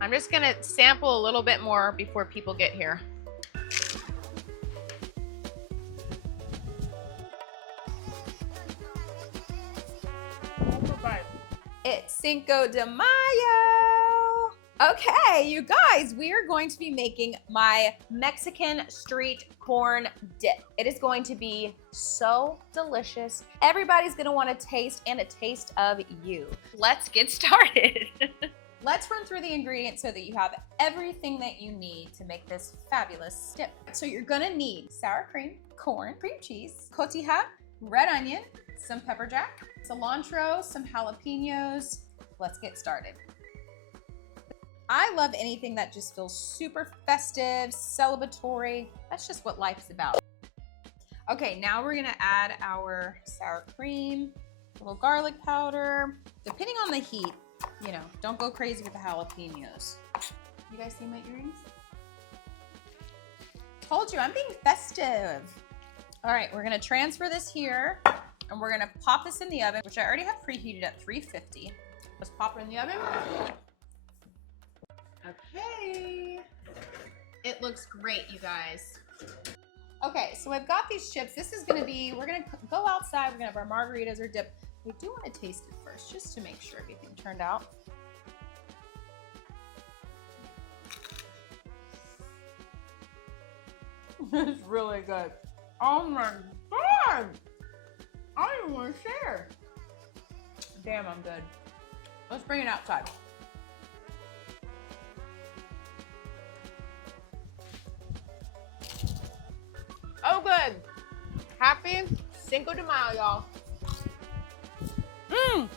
I'm just gonna sample a little bit more before people get here. It's Cinco de Mayo. Okay, you guys, we are going to be making my Mexican street corn dip. It is going to be so delicious. Everybody's gonna want a taste and a taste of you. Let's get started. Let's run through the ingredients so that you have everything that you need to make this fabulous dip. So you're gonna need sour cream, corn, cream cheese, cotija, red onion, some pepper jack, cilantro, some jalapenos. Let's get started. I love anything that just feels super festive, celebratory. That's just what life's about. Okay, now we're gonna add our sour cream, a little garlic powder. Depending on the heat, you know, don't go crazy with the jalapenos. You guys see my earrings? Told you, I'm being festive. All right, we're gonna transfer this here and we're gonna pop this in the oven, which I already have preheated at 350. Let's pop it in the oven. Okay. It looks great, you guys. Okay, so I've got these chips. This is gonna be, we're gonna go outside, we're gonna have our margaritas or dip. We do wanna taste it first, just to make sure everything turned out. It's really good. Oh my God! I don't even wanna share. Damn, I'm good. Let's bring it outside. Oh, good. Happy Cinco de Mayo, y'all. I'm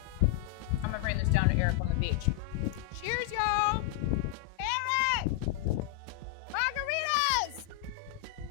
gonna bring this down to Eric on the beach.